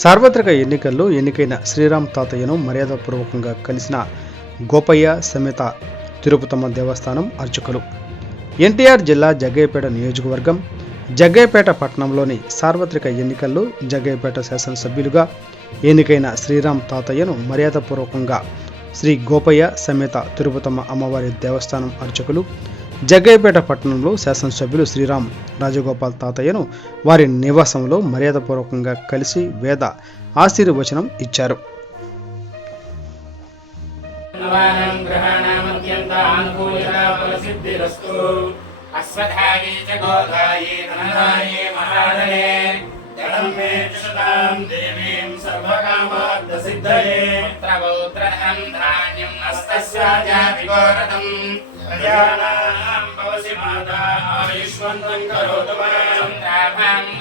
సార్వత్రిక ఎన్నికల్లో ఎన్నికైన శ్రీరామ్ తాతయ్యను మర్యాదపూర్వకంగా కలిసిన గోపయ్య సమేత తిరుపతమ్మ దేవస్థానం అర్చకులు. ఎన్టీఆర్ జిల్లా జగ్గయ్యపేట నియోజకవర్గం జగ్గయ్యపేట పట్టణంలోని సార్వత్రిక ఎన్నికల్లో జగ్గయ్యపేట శాసనసభ్యులుగా ఎన్నికైన శ్రీరామ్ తాతయ్యను మర్యాదపూర్వకంగా శ్రీ గోపయ్య సమేత తిరుపతమ్మ అమ్మవారి దేవస్థానం అర్చకులు జగ్గయ్యపేట పట్టణంలో శాసనసభ్యులు శ్రీరామ్ రాజగోపాల్ తాతయ్యను వారి నివాసంలో మర్యాదపూర్వకంగా కలిసి వేద ఆశీర్వచనం ఇచ్చారు.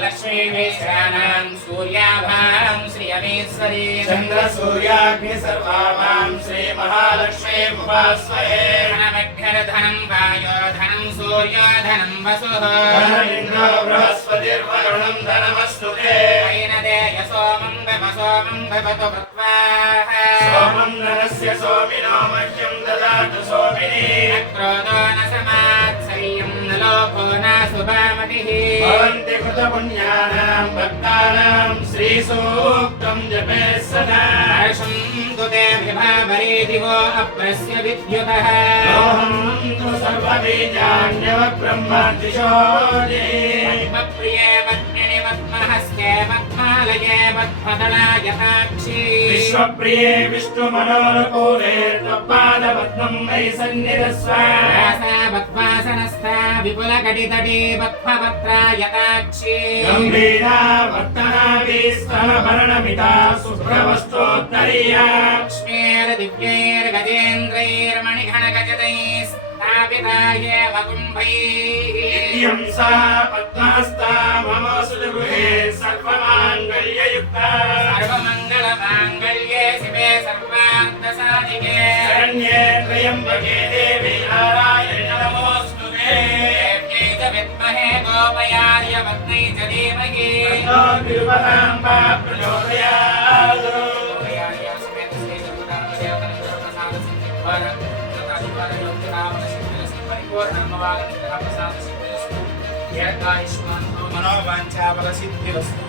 लक्ष्मीश्वराणां सूर्याभां श्रियमेश्वरी चंद्र सूर्याग्नि सर्वाभां श्री महालक्ष्मी उपास्महे धनमग्निर्धनं वायोर्धनं सूर्योधनं वसुः धनेन्द्रो बृहस्पतिर्वरुणं धनमस्तुते वैनदे यसोमं वसोमं भवतु भक्त्वाः सोमं नरस्य सोमिनो मह्यं ददातु सोमिनी क्रोधो न समात्सर्यं न लोको न सुभामतिः भवन्ति कृतपुण्यानां भक्तानां श्रीसूक्तं जपे सदा हर्षं तु ते विभावरे दिवो अप्रस्य विद्युतः ओहं तु सर्वबीजान्यवब्रह्मर्षिषोजे पद्मप्रिये पद्मिनि पद्महस्ते पद्मालये पद्मदलायताक्षी विश्वप्रिये विष्णुमनोनुकूले त्वत्पादपद्मं मयि सन्निधस्व पद्मासनस्था विपुलकटितटी पद्मपत्रायताक्षी गम्भीरा वर्तनाभिस्तनभरणमिता शुभ्रवस्त्रोत्तरीया लक्ष्मीर्दिव्यैर्गजेन्द्रैर्मणिगणगजदैः स्थापिताय वकुम्भैः नित्यं सा पद्महस्ता मम सुगृहे सर्वमाङ्गल्ययुक्ता सर्वमङ्गलमाङ्गल्ये शिवे सर्वार्थसाधिके शरण्ये त्र्यम्बके देवी नारायणि नमोऽस्तुते देव्यै च विद्महे गोपयाय पत्न्यै च धीमहि तन्नो तिरुपताम्बा प्रचोदयात् मनोवांछाफलसिद्धिरस्तु।